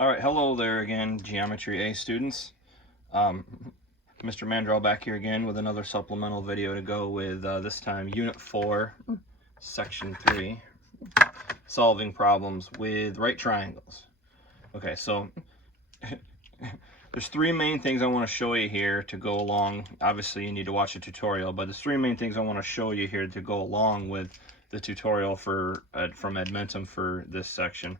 All right, hello there again, Geometry A students. Mr. Mandrell back here again with another supplemental video to go with this time Unit 4, Section 3, solving problems with right triangles. Okay, so there's three main things I want to show you here to go along. Obviously, you need to watch the tutorial, but there's three main things I want to show you here to go along with the tutorial for from Edmentum for this section.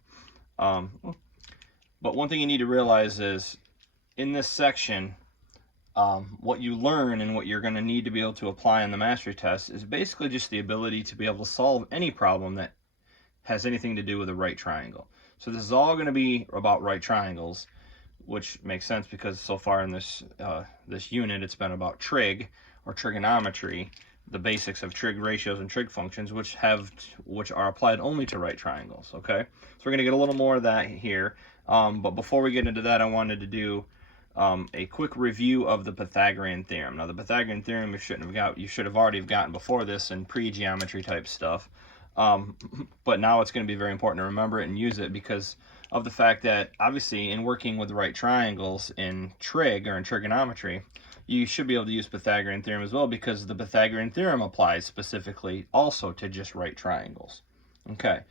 But one thing you need to realize is in this section, what you learn and what you're going to need to be able to apply in the mastery test is basically just the ability to be able to solve any problem that has anything to do with a right triangle. So this is all going to be about right triangles, which makes sense because so far in this this unit it's been about trig or trigonometry, the basics of trig ratios and trig functions, which are applied only to right triangles. Okay, so we're going to get a little more of that here. But before we get into that, I wanted to do a quick review of the Pythagorean theorem. Now, the Pythagorean theorem you should have already gotten before this in pre-geometry type stuff. But now it's going to be very important to remember it and use it because of the fact that obviously in working with right triangles in trig or in trigonometry, you should be able to use Pythagorean theorem as well because the Pythagorean theorem applies specifically also to just right triangles. Okay.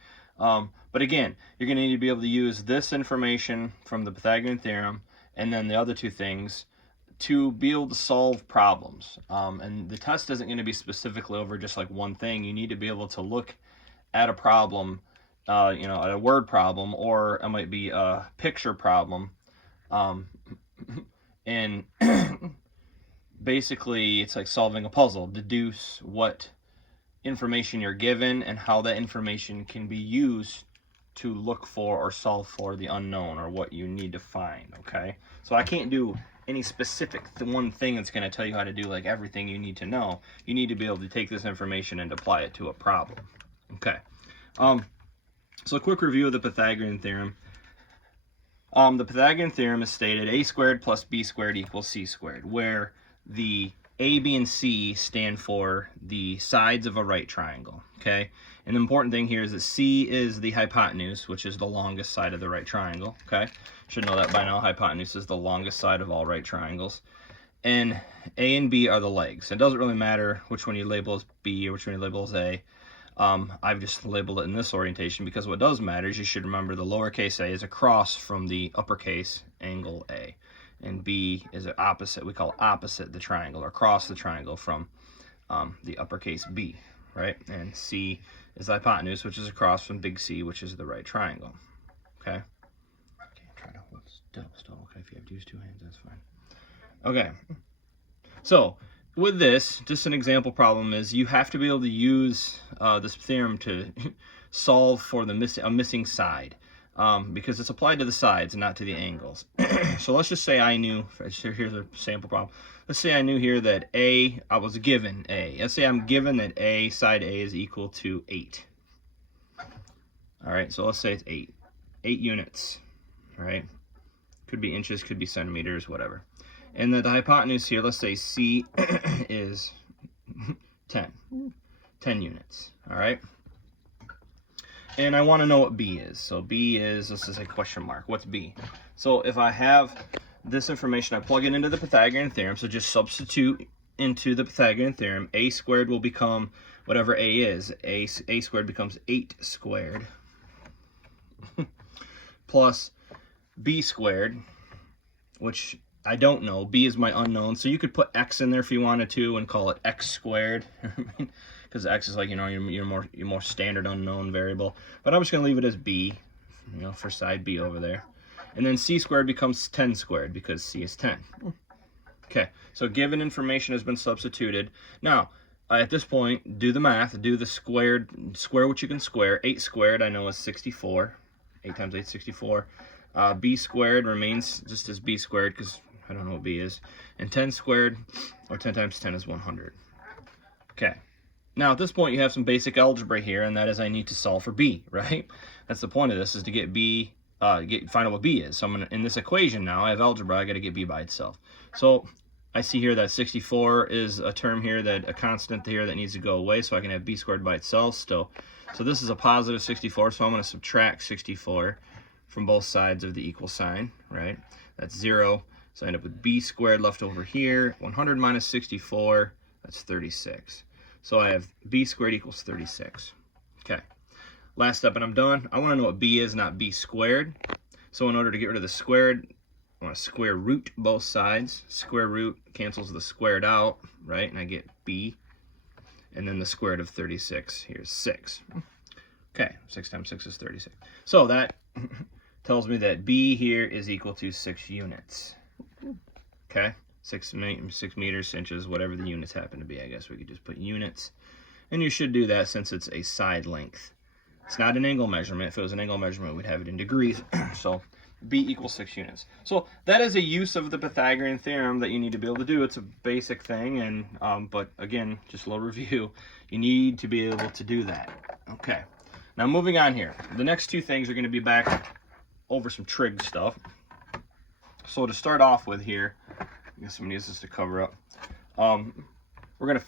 But again, you're going to need to be able to use this information from the Pythagorean theorem and then the other two things to be able to solve problems. And the test isn't going to be specifically over just like one thing. You need to be able to look at a problem, at a word problem, or it might be a picture problem. And basically, it's like solving a puzzle. Deduce what information you're given and how that information can be used to look for or solve for the unknown or what you need to find. Okay, so I can't do any specific one thing that's going to tell you how to do like everything you need to know. You need to be able to take this information and apply it to a problem. Okay, so a quick review of the Pythagorean theorem. The Pythagorean theorem is stated a squared plus b squared equals c squared, where the a, b, and c stand for the sides of a right triangle. Okay, and the important thing here is that c is the hypotenuse, which is the longest side of the right triangle. Okay, should know that by now. Hypotenuse is the longest side of all right triangles, and a and b are the legs. It doesn't really matter which one you label as b or which one you label as a. I've just labeled it in this orientation because what does matter is you should remember the lowercase a is across from the uppercase angle a, and b is an opposite. We call opposite the triangle or across the triangle from the uppercase b, right? And c is the hypotenuse, which is across from big C, which is the right triangle. Okay. Okay, try to hold still. Okay, if you have to use two hands, that's fine. Okay. So with this, just an example problem is you have to be able to use this theorem to solve for a missing side because it's applied to the sides and not to the angles. So let's just say I knew, here's a sample problem. Let's say I knew here that I was given A. Let's say I'm given that side A is equal to 8. All right, so let's say it's 8 units, all right? Could be inches, could be centimeters, whatever. And that the hypotenuse here, let's say C is 10 units, all right? And I want to know what B is. So B is, let's just say question mark. What's B? So if I have this information, I plug it into the Pythagorean theorem. So just substitute into the Pythagorean theorem. A squared will become whatever A is. A squared becomes 8 squared plus B squared, which I don't know. B is my unknown. So you could put X in there if you wanted to and call it X squared. Because X is like, your more standard unknown variable. But I'm just going to leave it as B, for side B over there. And then C squared becomes 10 squared because C is 10. Okay, so given information has been substituted. Now, at this point, do the math. Do the square what you can square. 8 squared I know is 64. 8 times 8 is 64. B squared remains just as B squared because I don't know what B is. And 10 squared, or 10 times 10 is 100. Okay. Now, at this point, you have some basic algebra here, and that is I need to solve for B, right? That's the point of this, is to get B, find out what B is. So I'm gonna, in this equation now, I have algebra, I got to get B by itself. So I see here that 64 is a term here, a constant here that needs to go away, so I can have B squared by itself still. So this is a positive 64, so I'm going to subtract 64 from both sides of the equal sign, right? That's 0. So I end up with b squared left over here. 100 minus 64, that's 36. So I have b squared equals 36. Okay. Last step and I'm done. I want to know what b is, not b squared. So in order to get rid of the squared, I want to square root both sides. Square root cancels the squared out, right? And I get b. And then the square root of 36, here's 6. Okay, 6 times 6 is 36. So that tells me that b here is equal to 6 units. Okay, 6 meters, inches, whatever the units happen to be. I guess we could just put units. And you should do that since it's a side length. It's not an angle measurement. If it was an angle measurement, we'd have it in degrees. So b equals 6 units. So that is a use of the Pythagorean theorem that you need to be able to do. It's a basic thing, and but again, just a little review. You need to be able to do that. Okay. Now moving on here. The next two things are going to be back over some trig stuff. So to start off with here, I guess I'm going to use this to cover up. We're going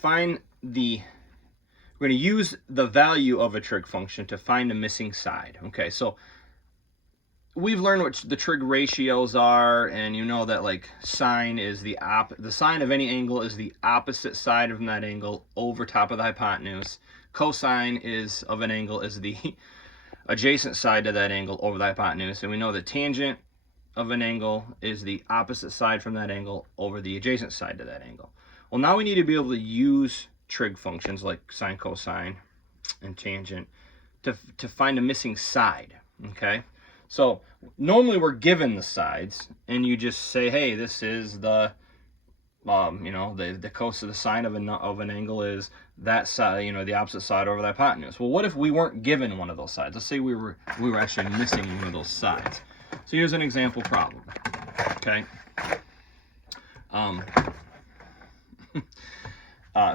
to use the value of a trig function to find a missing side. Okay, so we've learned what the trig ratios are, and you know that like sine is the sine of any angle is the opposite side of that angle over top of the hypotenuse. Cosine of an angle is the adjacent side to that angle over the hypotenuse, and we know the tangent of an angle is the opposite side from that angle over the adjacent side to that angle. Well, now we need to be able to use trig functions like sine, cosine, and tangent to find a missing side. Okay, so normally we're given the sides, and you just say, hey, this is the the cos of the sine of an angle is that side, the opposite side over the hypotenuse. Well, what if we weren't given one of those sides? Let's say we were actually missing one of those sides. So here's an example problem. Okay.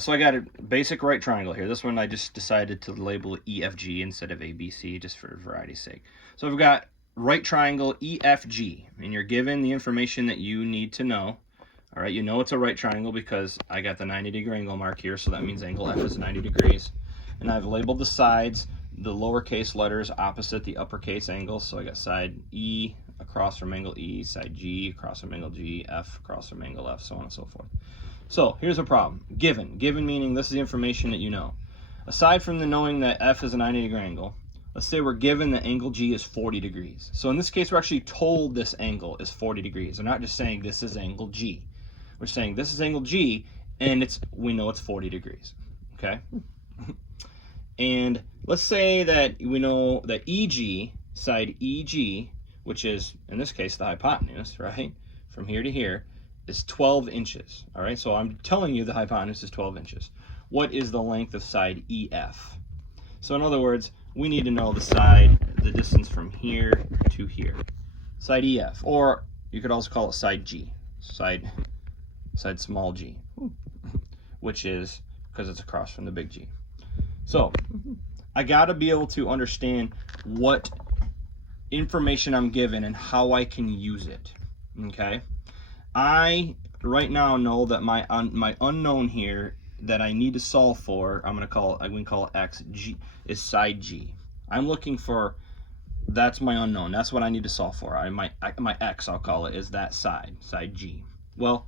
So I got a basic right triangle here. This one I just decided to label EFG instead of ABC just for variety's sake. So I've got right triangle EFG, and you're given the information that you need to know. All right, you know it's a right triangle because I got the 90-degree angle mark here, so that means angle F is 90 degrees. And I've labeled the sides, the lowercase letters opposite the uppercase angles. So I got side E across from angle E, side G across from angle G, F across from angle F, so on and so forth. So here's a problem. Given meaning this is the information that you know. Aside from the knowing that F is a 90-degree angle, let's say we're given that angle G is 40 degrees. So in this case, we're actually told this angle is 40 degrees. We're not just saying this is angle G. We're saying this is angle G, and we know it's 40 degrees. Okay? And let's say that we know that EG, side EG, which is, in this case, the hypotenuse, right? From here to here, is 12 inches. All right, so I'm telling you the hypotenuse is 12 inches. What is the length of side EF? So in other words, we need to know the distance from here to here. Side EF, or you could also call it side G, side small g, which is because it's across from the big G. So I got to be able to understand what information I'm given and how I can use it. Okay, I right now know that my unknown here that I need to solve for, we can call it X, G, is side G. I'm looking for, that's my unknown. That's what I need to solve for. My X, I'll call it, is that side G. Well,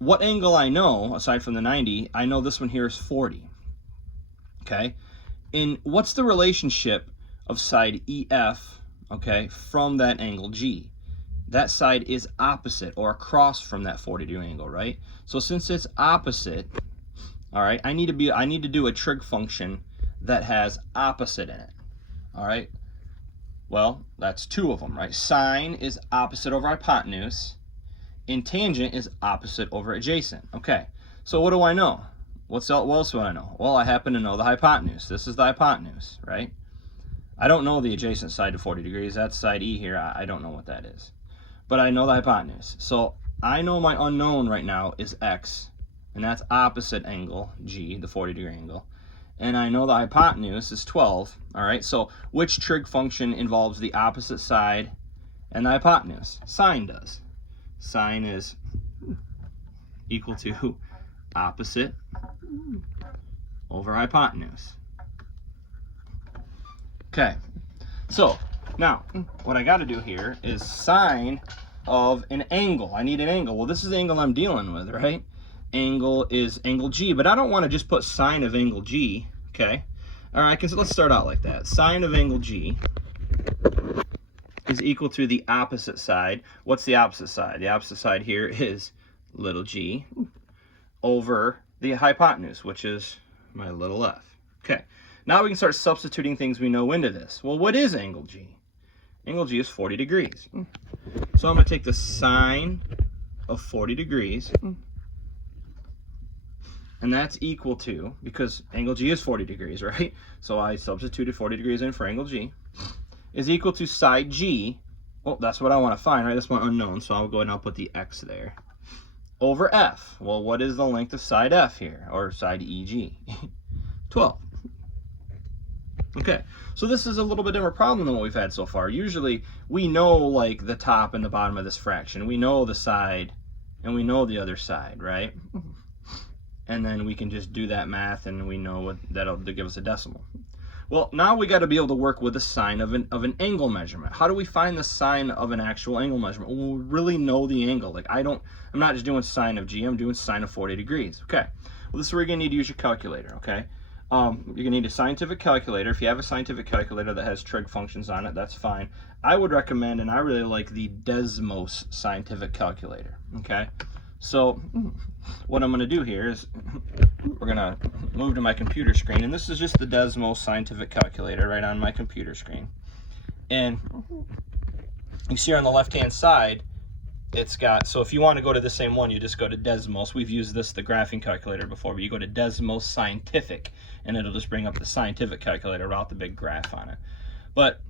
what angle I know, aside from the 90, I know this one here is 40. Okay? And what's the relationship of side EF, okay, from that angle G? That side is opposite or across from that 40-degree angle, right? So since it's opposite, all right, I need to do a trig function that has opposite in it. All right? Well, that's two of them, right? Sine is opposite over hypotenuse, and tangent is opposite over adjacent. Okay, so what do I know? What else do I know? Well, I happen to know the hypotenuse. This is the hypotenuse, right? I don't know the adjacent side to 40 degrees. That's side E here. I don't know what that is. But I know the hypotenuse. So I know my unknown right now is X, and that's opposite angle G, the 40-degree angle. And I know the hypotenuse is 12. All right, so which trig function involves the opposite side and the hypotenuse? Sine does. Sine is equal to opposite over hypotenuse. Okay, so Now, what I got to do here is sine of an angle. I need an angle. Well, this is the angle I'm dealing with, right? Angle is angle G, but I don't want to just put sine of angle G, okay? All right, let's start out like that. Sine of angle G is equal to the opposite side. What's the opposite side? The opposite side here is little g over the hypotenuse, which is my little f. Okay, now we can start substituting things we know into this. Well, what is angle G? Angle G is 40 degrees. So I'm going to take the sine of 40 degrees, and that's equal to, because angle G is 40 degrees, right? So I substituted 40 degrees in for angle G, is equal to side G. Well, that's what I want to find, right? That's my unknown, so I'll go ahead and I'll put the X there. Over F. Well, what is the length of side F here, or side EG? 12. Okay, so this is a little bit different problem than what we've had so far. Usually, we know like the top and the bottom of this fraction. We know the side, and we know the other side, right? And then we can just do that math, and we know what that'll give us a decimal. Well, now we got to be able to work with the sine of an angle measurement. How do we find the sine of an actual angle measurement? Well, we really know the angle. Like I'm not just doing sine of G, I'm doing sine of 40 degrees. Okay. Well, this is where you're going to need to use your calculator, okay? You're going to need a scientific calculator. If you have a scientific calculator that has trig functions on it, that's fine. I would recommend, and I really like, the Desmos scientific calculator, okay? So what I'm going to do here is we're going to move to my computer screen, and this is just the Desmos scientific calculator right on my computer screen. And you see on the left-hand side, it's got, so if you want to go to the same one, you just go to Desmos. We've used the graphing calculator before, but you go to Desmos Scientific, and it'll just bring up the scientific calculator without the big graph on it. But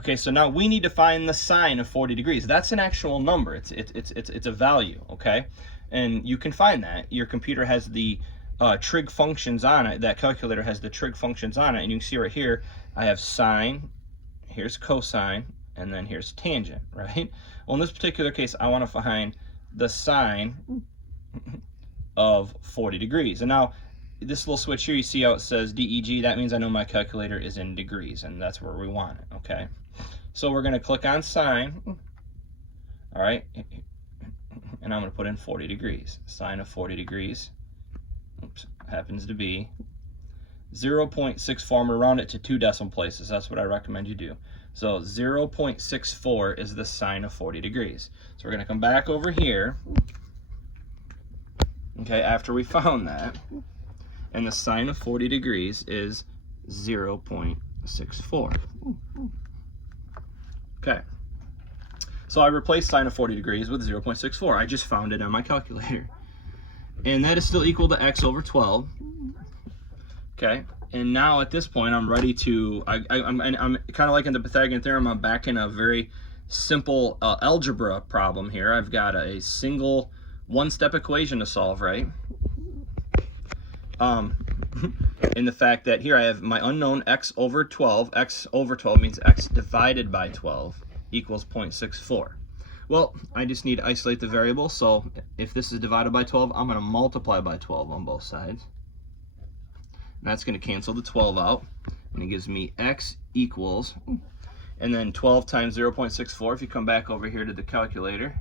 okay, so now we need to find the sine of 40 degrees. That's an actual number. It's a value, okay? And you can find that. Your computer has the trig functions on it. That calculator has the trig functions on it, and you can see right here, I have sine, here's cosine, and then here's tangent, right? Well, in this particular case, I want to find the sine of 40 degrees. And now, this little switch here, you see how it says DEG? That means I know my calculator is in degrees, and that's where we want it, okay? So we're going to click on sine, all right? And I'm going to put in 40 degrees. Sine of 40 degrees, oops, happens to be 0.64. I'm going to round it to 2 decimal places. That's what I recommend you do. So 0.64 is the sine of 40 degrees. So we're going to come back over here, okay, after we found that, and the sine of 40 degrees is 0.64. Okay, so I replaced sine of 40 degrees with 0.64. I just found it on my calculator. And that is still equal to x over 12. Okay, and now at this point I'm ready to, I'm kind of like in the Pythagorean theorem, I'm back in a very simple algebra problem here. I've got a single one-step equation to solve, right? In the fact that here I have my unknown x over 12. X over 12 means x divided by 12 equals 0.64. Well, I just need to isolate the variable, so if this is divided by 12, I'm going to multiply by 12 on both sides. That's going to cancel the 12 out, and it gives me x equals, and then 12 times 0.64, if you come back over here to the calculator,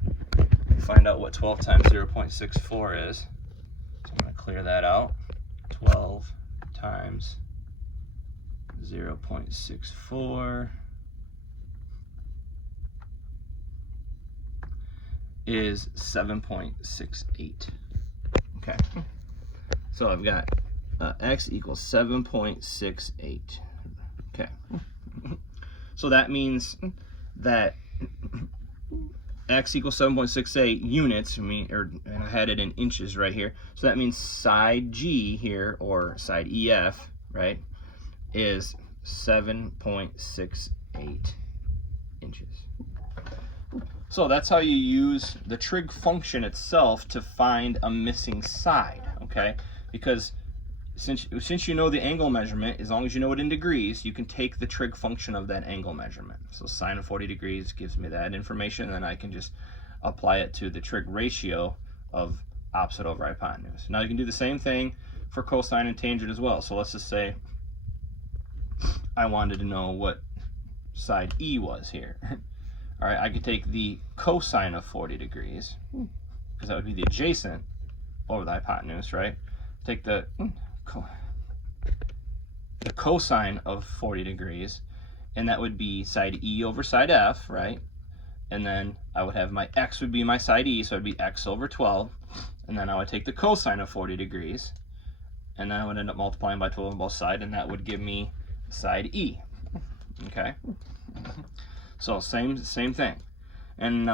find out what 12 times 0.64 is. So I'm going to clear that out. 12 times 0.64 is 7.68. Okay, so I've got x equals 7.68. Okay, so that means that x equals 7.68 units, and I had it in inches right here. So that means side G here, or side EF, right, is 7.68 inches. So that's how you use the trig function itself to find a missing side, okay? Because since you know the angle measurement, as long as you know it in degrees, you can take the trig function of that angle measurement. So sine of 40 degrees gives me that information, and then I can just apply it to the trig ratio of opposite over hypotenuse. Now you can do the same thing for cosine and tangent as well. So let's just say I wanted to know what side E was here. All right, I could take the cosine of 40 degrees, because that would be the adjacent over the hypotenuse, right? Take the cosine of 40 degrees, and that would be side E over side F, right? And then I would have my x would be my side E, so it'd be x over 12. And then I would take the cosine of 40 degrees, and then I would end up multiplying by 12 on both sides, and that would give me side E. Okay? So same thing. And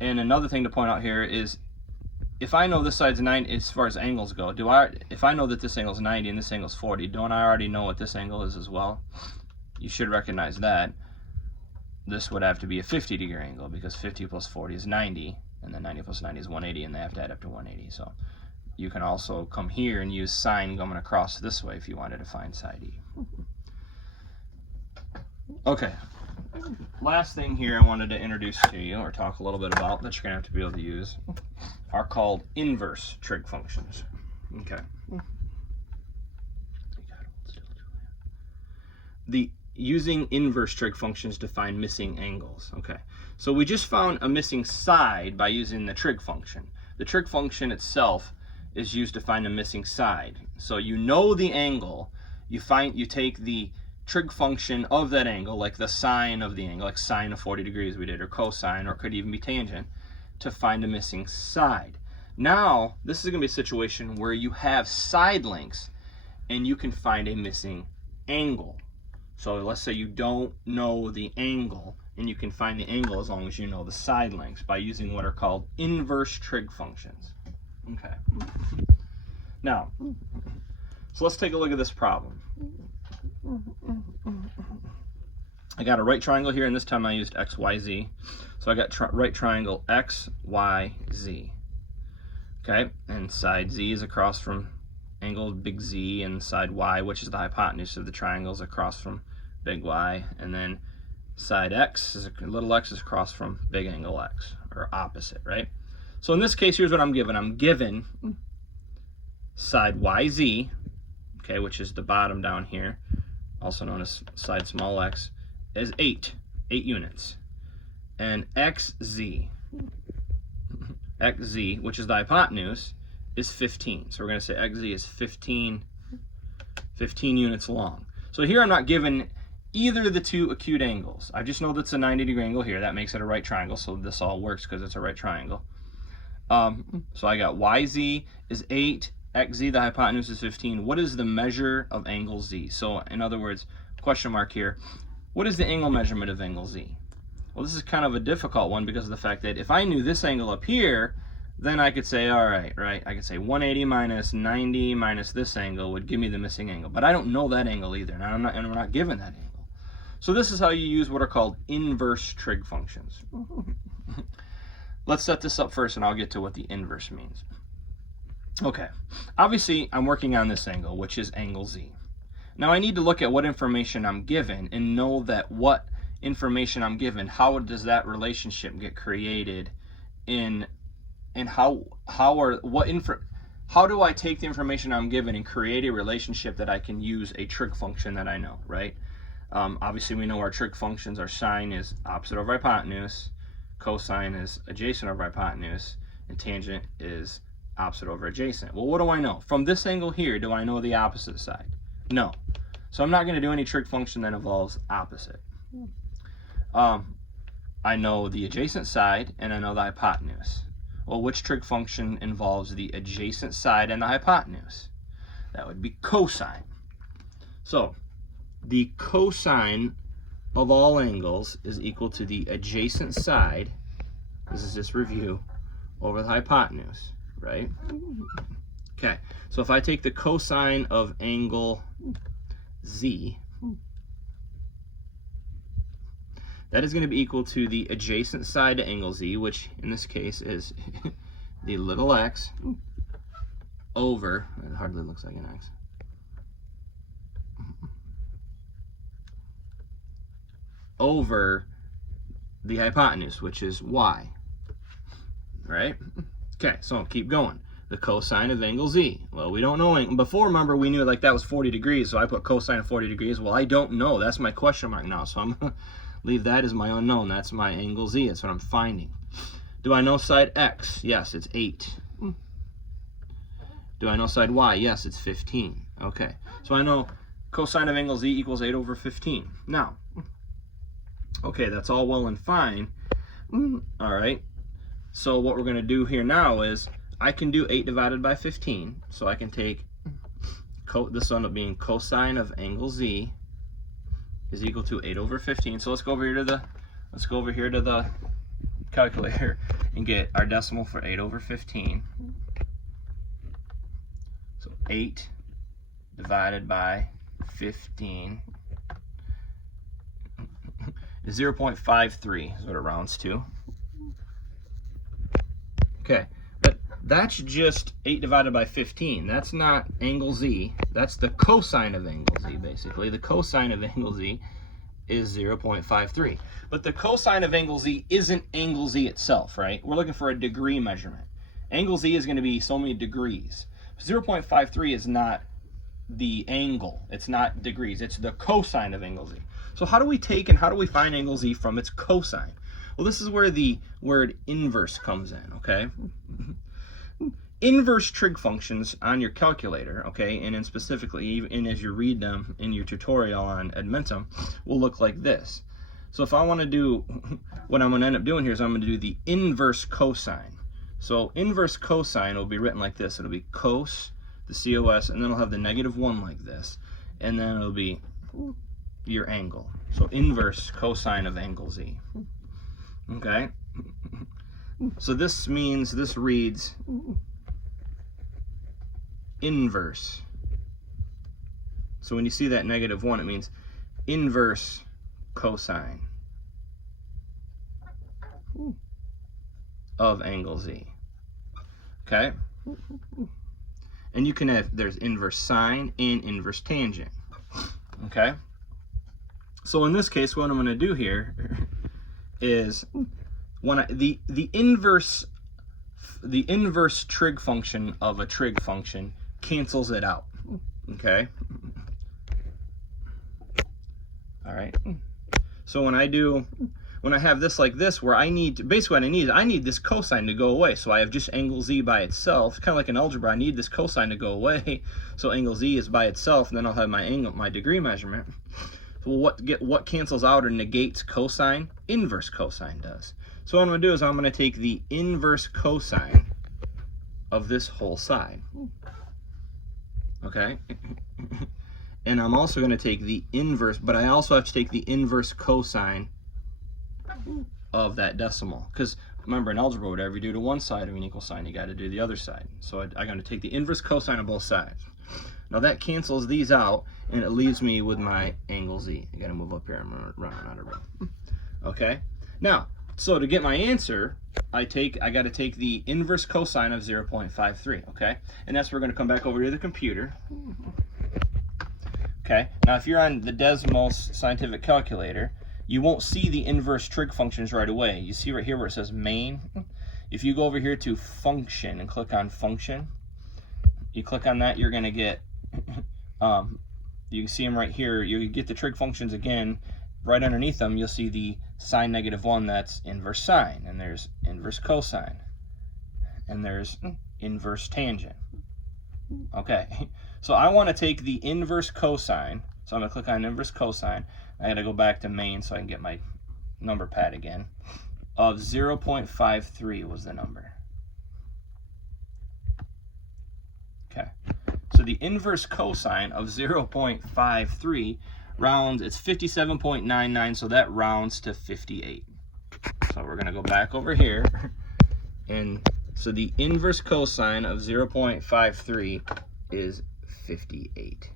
another thing to point out here is, if I know this side's 90 as far as angles go, if I know that this angle is 90 and this angle is 40, don't I already know what this angle is as well? You should recognize that. This would have to be a 50-degree angle, because 50 plus 40 is 90, and then 90 plus 90 is 180, and they have to add up to 180. So you can also come here and use sine going across this way if you wanted to find side E. Okay, last thing here I wanted to introduce to you, or talk a little bit about, that you're going to have to be able to use, are called inverse trig functions. Okay. Using inverse trig functions to find missing angles. Okay, so we just found a missing side by using the trig function. The trig function itself is used to find a missing side. So you know the angle, you take the trig function of that angle, like the sine of the angle, like sine of 40 degrees we did, or cosine, or it could even be tangent, to find a missing side. Now, this is going to be a situation where you have side lengths and you can find a missing angle. So let's say you don't know the angle, and you can find the angle as long as you know the side lengths by using what are called inverse trig functions. Okay. Now, so let's take a look at this problem. I got a right triangle here, and this time I used x, y, z. So I got right triangle x, y, z. Okay, and side z is across from angle big Z, and side y, which is the hypotenuse of the triangle, is across from big Y, and then side x is little x is across from big angle x, or opposite, right? So in this case, here's what I'm given. I'm given side YZ, okay, which is the bottom down here, also known as side small x, is 8 units, and xz, which is the hypotenuse, is 15. So we're going to say xz is 15 units long. So here I'm not given either of the two acute angles. I just know that's a 90-degree angle here. That makes it a right triangle, so this all works because it's a right triangle. So I got yz is 8, xz, the hypotenuse, is 15. What is the measure of angle z? So in other words, question mark here, what is the angle measurement of angle z? Well, this is kind of a difficult one because of the fact that if I knew this angle up here, then I could say, all right, I could say 180 minus 90 minus this angle would give me the missing angle. But I don't know that angle either, and we're not given that angle. So this is how you use what are called inverse trig functions. Let's set this up first, and I'll get to what the inverse means. Okay, obviously I'm working on this angle, which is angle z. Now I need to look at what information I'm given and know that what information I'm given, how does that relationship get created and how do I take the information I'm given and create a relationship that I can use a trig function that I know, right? Obviously we know our trig functions, our sine is opposite over hypotenuse, cosine is adjacent over hypotenuse, and tangent is opposite over adjacent. Well, what do I know? From this angle here, do I know the opposite side? No. So I'm not going to do any trig function that involves opposite. I know the adjacent side and I know the hypotenuse. Well, which trig function involves the adjacent side and the hypotenuse? That would be cosine. So the cosine of all angles is equal to the adjacent side, this is just review, over the hypotenuse, right? Okay, so if I take the cosine of angle Z, that is going to be equal to the adjacent side to angle Z, which in this case is the little x, over, it hardly looks like an x, over the hypotenuse, which is y, right? Okay, so I'll keep going. the cosine of angle Z. Well, we don't know. Before, remember, we knew like that was 40 degrees, so I put cosine of 40 degrees. Well, I don't know. That's my question mark now, so I'm going to leave that as my unknown. That's my angle Z. That's what I'm finding. Do I know side X? Yes, it's 8. Do I know side Y? Yes, it's 15. Okay, so I know cosine of angle Z equals 8 over 15. Now, okay, that's all well and fine. All right, so what we're going to do here now is I can do 8 divided by 15. So I can take, this will end up being cosine of angle Z is equal to 8 over 15. So let's go over here to the calculator and get our decimal for 8 over 15. So 8 divided by 15 is 0.53 is what it rounds to. Okay, but that's just 8 divided by 15. That's not angle Z. That's the cosine of angle Z, basically. The cosine of angle Z is 0.53. But the cosine of angle Z isn't angle Z itself, right? We're looking for a degree measurement. Angle Z is going to be so many degrees. 0.53 is not the angle. It's not degrees. It's the cosine of angle Z. So how do we take and how do we find angle Z from its cosine? Well, this is where the word inverse comes in, okay? Inverse trig functions on your calculator, okay, and then specifically, even as you read them in your tutorial on Edmentum, will look like this. So if I want to do, what I'm going to end up doing here is I'm going to do the inverse cosine. So inverse cosine will be written like this. It'll be cos, the cos, and then it'll have the -1 like this, and then it'll be your angle. So inverse cosine of angle Z. Okay? So this means, this reads inverse. So when you see that -1, it means inverse cosine of angle Z. Okay? And you can have, there's inverse sine and inverse tangent. Okay? So in this case, what I'm going to do here is when the inverse trig function of a trig function cancels it out. Okay? All right. So when I have this like this, where I need to, basically what I need this cosine to go away. So I have just angle Z by itself. It's kind of like in algebra. I need this cosine to go away. So angle Z is by itself, and then I'll have my angle, my degree measurement. So what cancels out or negates cosine? Inverse cosine does. So what I'm going to do is I'm going to take the inverse cosine of this whole side. Okay? And I'm also going to take the inverse, but I also have to take the inverse cosine of that decimal. Because remember, in algebra, whatever you do to one side of an equal sign, you got to do the other side. So I'm going to take the inverse cosine of both sides. Now that cancels these out, and it leaves me with my angle Z. I got to move up here. I'm running out of room. Okay? Now, so to get my answer, I got to take the inverse cosine of 0.53, okay? And that's where we're going to come back over to the computer. Okay? Now, if you're on the Desmos Scientific Calculator, you won't see the inverse trig functions right away. You see right here where it says main. If you go over here to function and click on function, you click on that, you're going to get, you can see them right here. You get the trig functions again. Right underneath them, you'll see the sine -1, that's inverse sine, and there's inverse cosine, and there's inverse tangent. Okay, so I want to take the inverse cosine, so I'm going to click on inverse cosine. I got to go back to main so I can get my number pad again. Of 0.53 was the number. Okay, so the inverse cosine of 0.53 rounds, it's 57.99, so that rounds to 58. So we're going to go back over here, and so the inverse cosine of 0.53 is 58.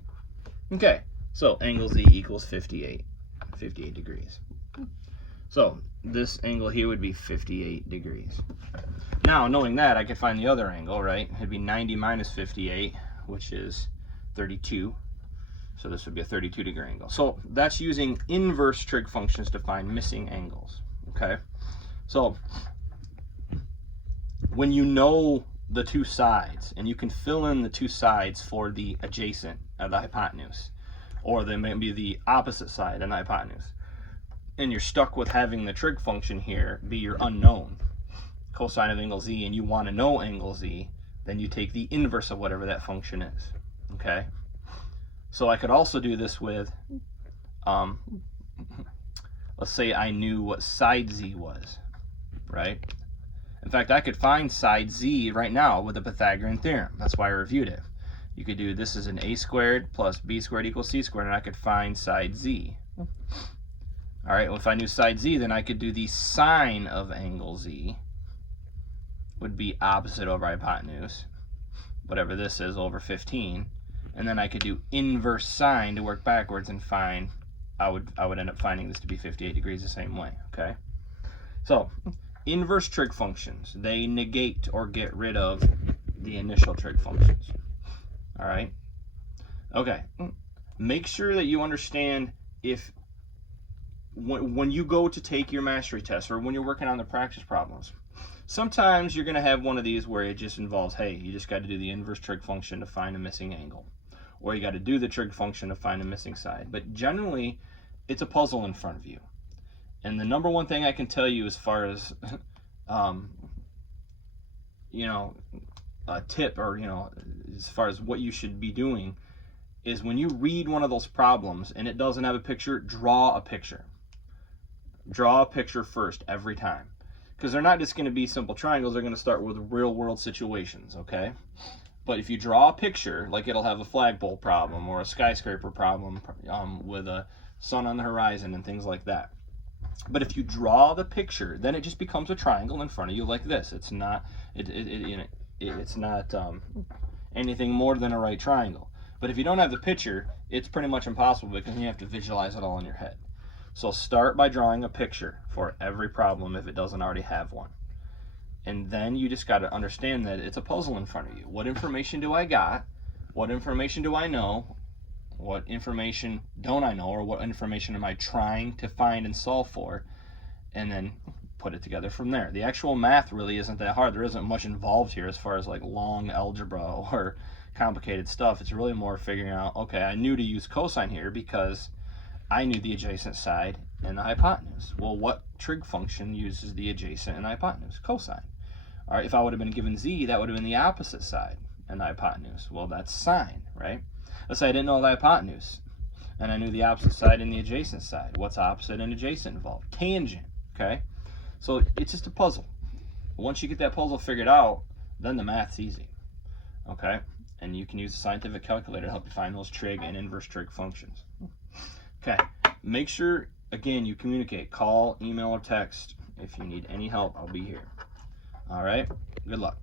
Okay, so angle Z equals 58 degrees. So this angle here would be 58 degrees. Now, knowing that, I could find the other angle, right? It'd be 90 minus 58, which is 32. So this would be a 32-degree angle. So that's using inverse trig functions to find missing angles, okay? So when you know the two sides, and you can fill in the two sides for the adjacent of the hypotenuse, or then maybe the opposite side of the hypotenuse. And you're stuck with having the trig function here be your unknown, cosine of angle z, and you want to know angle z, then you take the inverse of whatever that function is. Okay? So I could also do this with, let's say I knew what side z was, right? In fact, I could find side z right now with the Pythagorean theorem. That's why I reviewed it. You could do this as an a squared plus b squared equals c squared, and I could find side z. All right, well, if I knew side z, then I could do the sine of angle z would be opposite over hypotenuse, whatever this is, over 15. And then I could do inverse sine to work backwards and find, I would end up finding this to be 58 degrees the same way, okay? So, inverse trig functions, they negate or get rid of the initial trig functions. All right? Okay. Make sure that you understand if when you go to take your mastery test or when you're working on the practice problems, sometimes you're going to have one of these where it just involves, hey, you just got to do the inverse trig function to find a missing angle, or you got to do the trig function to find a missing side. But generally, it's a puzzle in front of you. And the number one thing I can tell you as far as, you know, a tip, or, you know, as far as what you should be doing, is when you read one of those problems and it doesn't have a picture, draw a picture. Draw a picture first every time. Because they're not just going to be simple triangles, they're going to start with real world situations, okay? But if you draw a picture, like it'll have a flagpole problem or a skyscraper problem with a sun on the horizon and things like that. But if you draw the picture, then it just becomes a triangle in front of you like this. It's not it's not anything more than a right triangle. But if you don't have the picture, it's pretty much impossible because you have to visualize it all in your head. So start by drawing a picture for every problem if it doesn't already have one. And then you just got to understand that it's a puzzle in front of you. What information do I got? What information do I know? What information don't I know? Or what information am I trying to find and solve for? And then put it together from there. The actual math really isn't that hard. There isn't much involved here as far as like long algebra or complicated stuff. It's really more figuring out, okay, I knew to use cosine here because I knew the adjacent side and the hypotenuse. Well, what trig function uses the adjacent and the hypotenuse? Cosine. All right, if I would have been given z, that would have been the opposite side and the hypotenuse. Well, that's sine, right? Let's say I didn't know the hypotenuse, and I knew the opposite side and the adjacent side. What's opposite and adjacent involved? Tangent, okay? So it's just a puzzle. Once you get that puzzle figured out, then the math's easy, okay? And you can use the scientific calculator to help you find those trig and inverse trig functions. Okay, make sure, again, you communicate. Call, email, or text. If you need any help, I'll be here. All right, good luck.